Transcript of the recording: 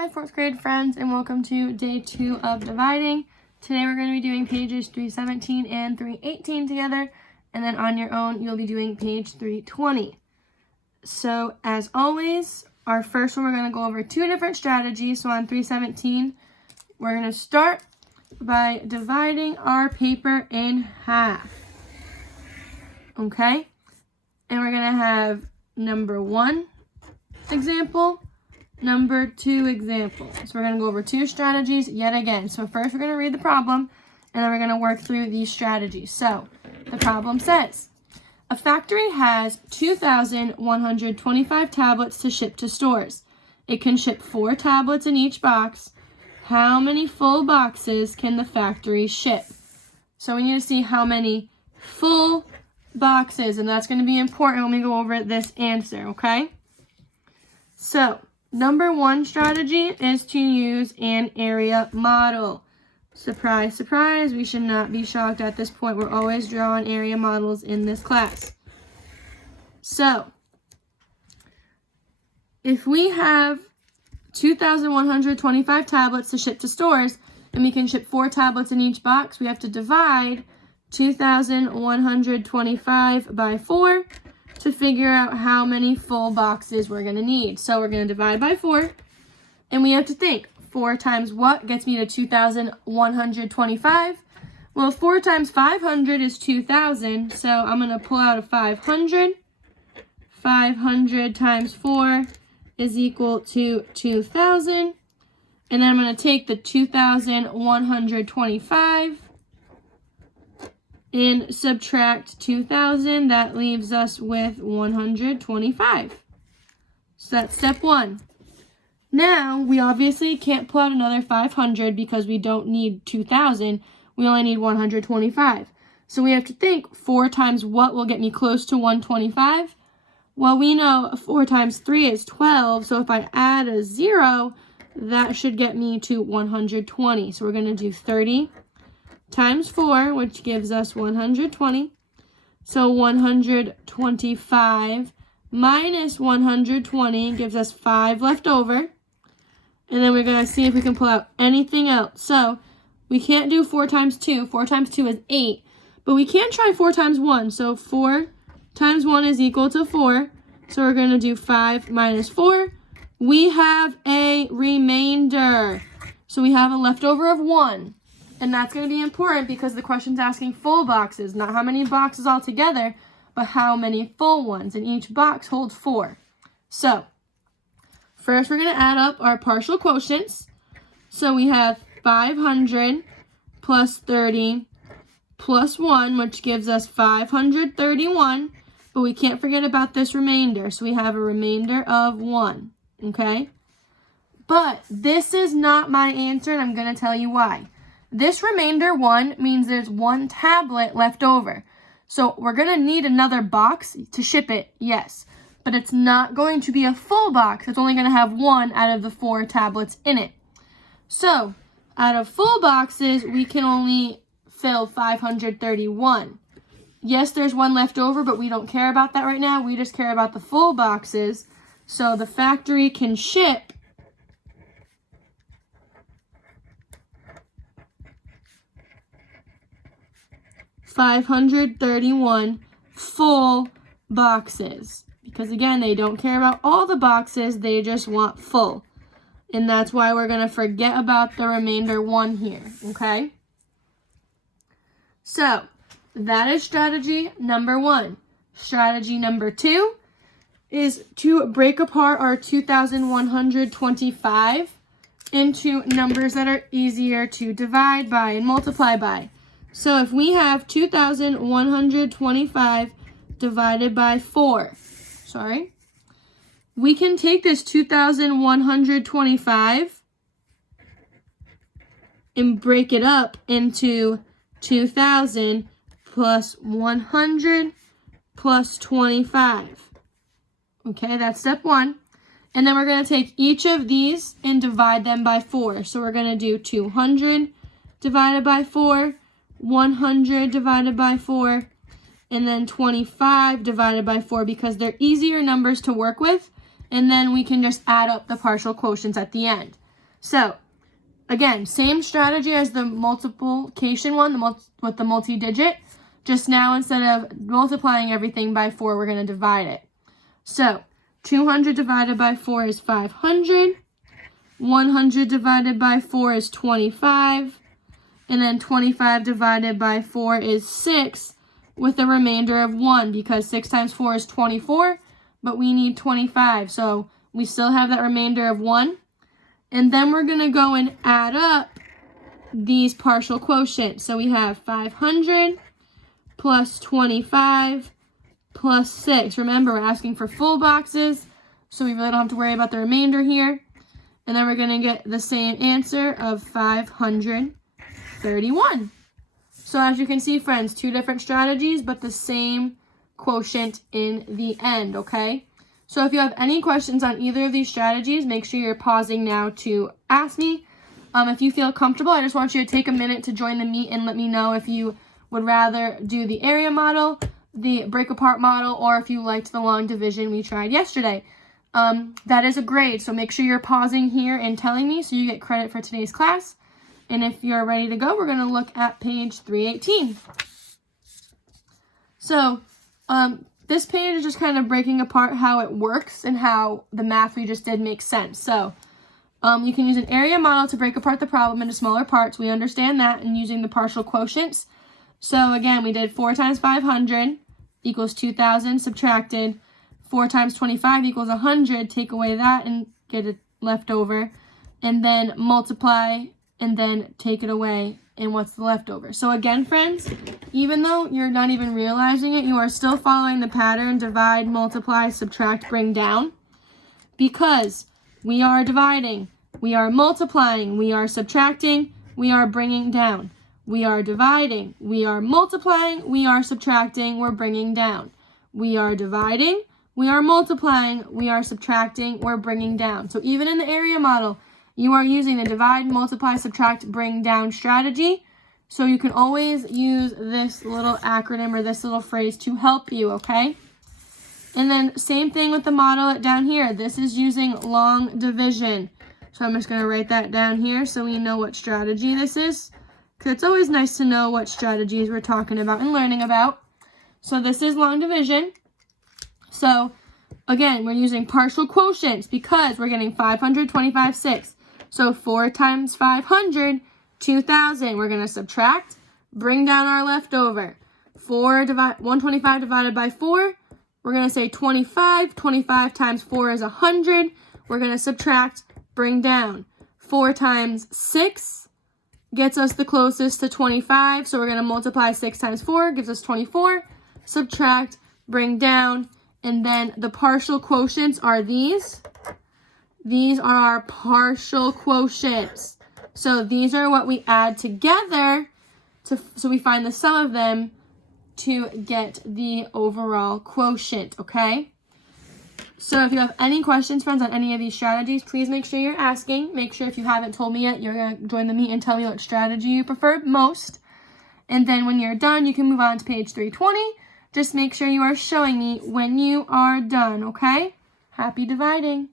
Hi, 4th grade friends, and welcome to day 2 of dividing. Today we're going to be doing pages 317 and 318 together, and then on your own you'll be doing page 320. So as always, our first one we're going to go over 2 different strategies. So on 317, we're going to start by dividing our paper in half. Okay? And we're going to have number 1 example, number 2 example. So we're going to go over 2 strategies yet again. So first we're going to read the problem, and then we're going to work through these strategies. So the problem says, a factory has 2,125 tablets to ship to stores. It can ship 4 tablets in each box. How many full boxes can the factory ship? So we need to see how many full boxes, and that's going to be important when we go over this answer, okay? So number 1 strategy is to use an area model. Surprise, surprise, we should not be shocked at this point. We're always drawing area models in this class. So, if we have 2,125 tablets to ship to stores, and we can ship 4 tablets in each box, we have to divide 2,125 by 4 to figure out how many full boxes we're going to need. So we're going to divide by 4, and we have to think, 4 times what gets me to 2,125? Well, 4 times 500 is 2,000, so I'm going to pull out a 500. 500 times 4 is equal to 2,000, and then I'm going to take the 2,125 and subtract 2,000. That leaves us with 125. So that's step 1. Now, we obviously can't pull out another 500 because we don't need 2,000. We only need 125. So we have to think, 4 times what will get me close to 125? Well, we know 4 times 3 is 12. So if I add a 0, that should get me to 120. So we're going to do 30 times 4, which gives us 120. So 125 minus 120 gives us 5 left over. And then we're going to see if we can pull out anything else. So we can't do 4 times 2. 4 times 2 is 8. But we can try 4 times 1. So 4 times 1 is equal to 4. So we're going to do 5 minus 4. We have a remainder. So we have a leftover of 1. And that's going to be important because the question's asking full boxes, not how many boxes altogether, but how many full ones. And each box holds 4. So, first we're going to add up our partial quotients. So we have 500 plus 30 plus 1, which gives us 531. But we can't forget about this remainder. So we have a remainder of 1. Okay? But this is not my answer, and I'm going to tell you why. This remainder 1 means there's 1 tablet left over. So we're going to need another box to ship it, yes. But it's not going to be a full box. It's only going to have 1 out of the 4 tablets in it. So out of full boxes, we can only fill 531. Yes, there's 1 left over, but we don't care about that right now. We just care about the full boxes. So the factory can ship 531 full boxes. Because again, they don't care about all the boxes, they just want full. And that's why we're going to forget about the remainder 1 here, okay? So, that is strategy number 1. Strategy number 2 is to break apart our 2,125 into numbers that are easier to divide by and multiply by. So if we have 2,125 divided by 4, we can take this 2,125 and break it up into 2,000 plus 100 plus 25. Okay, that's step 1. And then we're going to take each of these and divide them by 4. So we're going to do 200 divided by 4, 100 divided by 4, and then 25 divided by 4 because they're easier numbers to work with, and then we can just add up the partial quotients at the end. So, again, same strategy as the multiplication one, with the multi-digit. Just now, instead of multiplying everything by 4, we're going to divide it. So, 200 divided by 4 is 500. 100 divided by 4 is 25. And then 25 divided by 4 is 6, with a remainder of 1, because 6 times 4 is 24, but we need 25. So we still have that remainder of 1. And then we're going to go and add up these partial quotients. So we have 500 plus 25 plus 6. Remember, we're asking for full boxes, so we really don't have to worry about the remainder here. And then we're going to get the same answer of 531. So as you can see, friends, 2 different strategies, but the same quotient in the end, okay? So if you have any questions on either of these strategies, make sure you're pausing now to ask me. If you feel comfortable, I just want you to take a minute to join the meet and let me know if you would rather do the area model, the break apart model, or if you liked the long division we tried yesterday. That is a grade, so make sure you're pausing here and telling me so you get credit for today's class. And if you're ready to go, we're going to look at page 318. So, this page is just kind of breaking apart how it works and how the math we just did makes sense. So, you can use an area model to break apart the problem into smaller parts. We understand that, and using the partial quotients. So, again, we did 4 times 500 equals 2,000 subtracted. 4 times 25 equals 100. Take away that and get it left over. And then multiply and then take it away, and what's the leftover. So again, friends, even though you're not even realizing it, you are still following the pattern: divide, multiply, subtract, bring down. Because we are dividing, we are multiplying, we are subtracting, we are bringing down. We are dividing, we are multiplying, we are subtracting, we're bringing down. We are dividing, we are multiplying, we are subtracting, we're bringing down. So even in the area model, you are using the divide, multiply, subtract, bring down strategy. So you can always use this little acronym or this little phrase to help you, okay? And then same thing with the model down here. This is using long division. So I'm just going to write that down here so we know what strategy this is. Because it's always nice to know what strategies we're talking about and learning about. So this is long division. So again, we're using partial quotients because we're getting 525, 6. So 4 times 500, 2,000. We're going to subtract, bring down our leftover. 125 divided by 4, we're going to say 25. 25 times 4 is 100. We're going to subtract, bring down. 4 times 6 gets us the closest to 25. So we're going to multiply 6 times 4, gives us 24. Subtract, bring down. And then the partial quotients are these. These are our partial quotients. So these are what we add together so we find the sum of them to get the overall quotient, okay? So if you have any questions, friends, on any of these strategies, please make sure you're asking. Make sure if you haven't told me yet, you're going to join the meet and tell me what strategy you prefer most. And then when you're done, you can move on to page 320. Just make sure you are showing me when you are done, okay? Happy dividing.